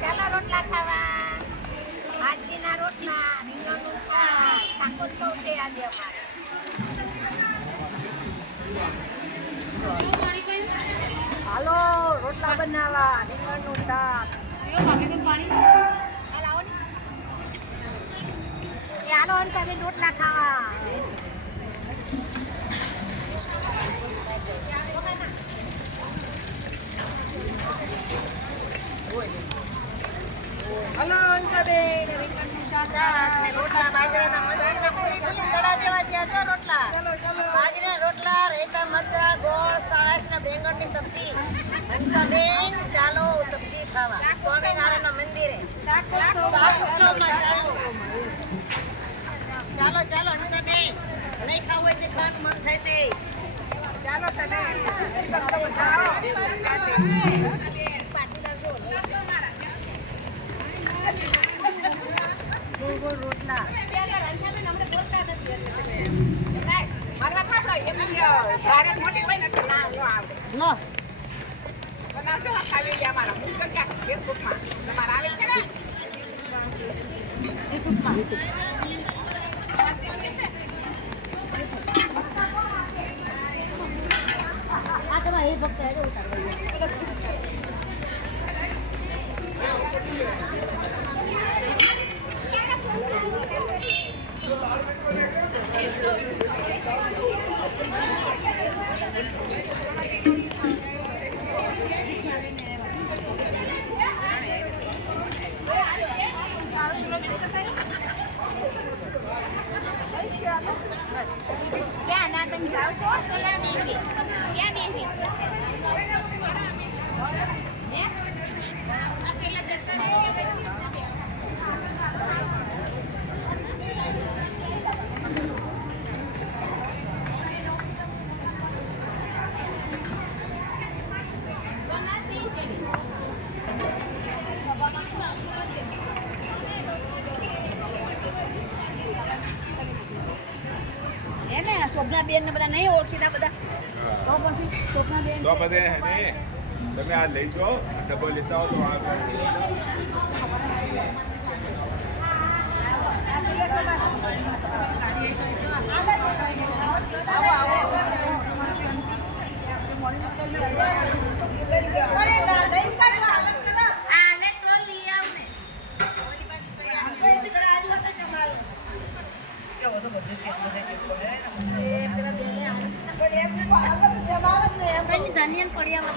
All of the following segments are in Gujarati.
ચાલો રોટલા ખાવા. આજના રોટલા, રીંગણનું શાક, શાકોત્સવ છે આજે અમારે. હાલો રોટલા બનાવવા, રીંગણનું શાક. હાલો અંસાબે રોટલા ખાવા. હલો અંસાબેન, રીંગણનું શાક ને રોટલા, બાજરાના દડા જેવા થયા છે રોટલા. બાજરાના રોટલા, રેતા મરચા, ગોળ, છાશ ને બેંગણની સબ્જી. અંસાબેન ચાલો સબ્જી ખાવા સ્વામિનારાયણના મંદિરે. ચાલો ચાલો અંસાબેન, નહીં ખાવું હોય તો ખાવાનું મન થાય છે. ચાલો તને રોટલા બનાવજો ખાલી અમારા મૂકો ક્યાં ફેસબુકમાં તમારે આવે છે ને આ તો એ ફક્ત ક્યાં ના તમે જાઓ છો તો ના બેસી ક્યાં બેસી શોભના બેન ને બધા નહીં ઓળખીતા બધા તો પછી શોભના બેન તો બધે હે તમે આ લઈ જાઓ ડબલ લેતા હો તો આ ધનિયન પડ્યા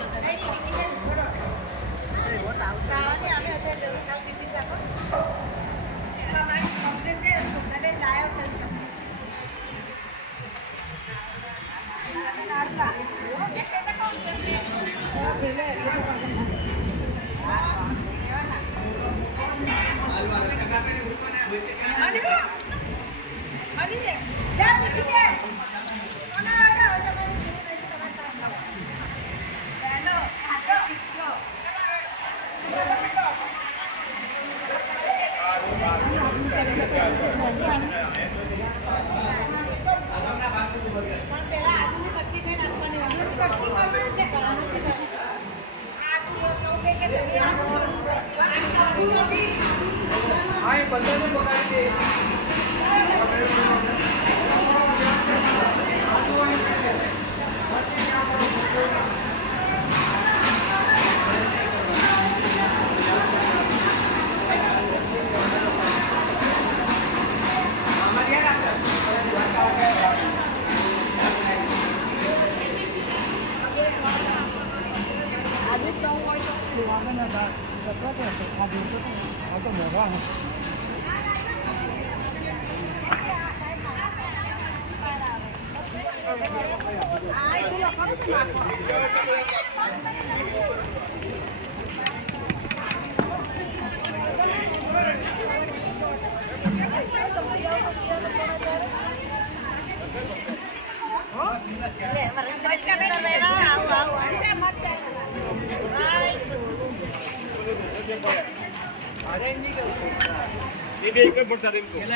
એ બે એક જ પડતા એમ કહું. એ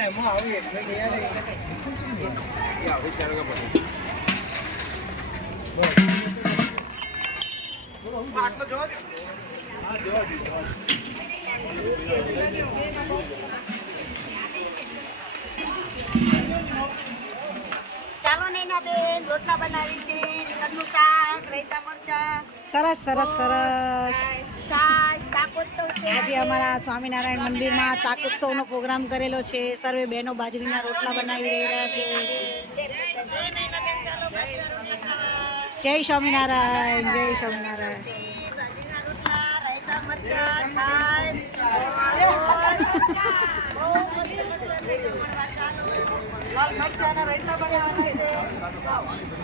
આવે ત્યારે કે પડે. આટલો જોવા દે. હા, જોવા દે. ચાલો નૈના બેન રોટલા બનાવી છે રીંગણનું શાક રાયતા મરચા સરસ સરસ સરસ. છાશ શાકોત્સવ છે આજે અમારા સ્વામિનારાયણ મંદિરમાં શાકોત્સવનો પ્રોગ્રામ કરેલો છે. સર્વે બહેનો બાજરીના રોટલા બનાવી રહ્યા છે. જય સ્વામિનારાયણ, જય સ્વામિનારાયણ. બાજરીના રોટલા રાયતા મરચા છાશ બહુ મસ્ત મસ્ત છે જમણવાર. ચાલો. લાલ મરચાના રાયતા બનાવવાના છે.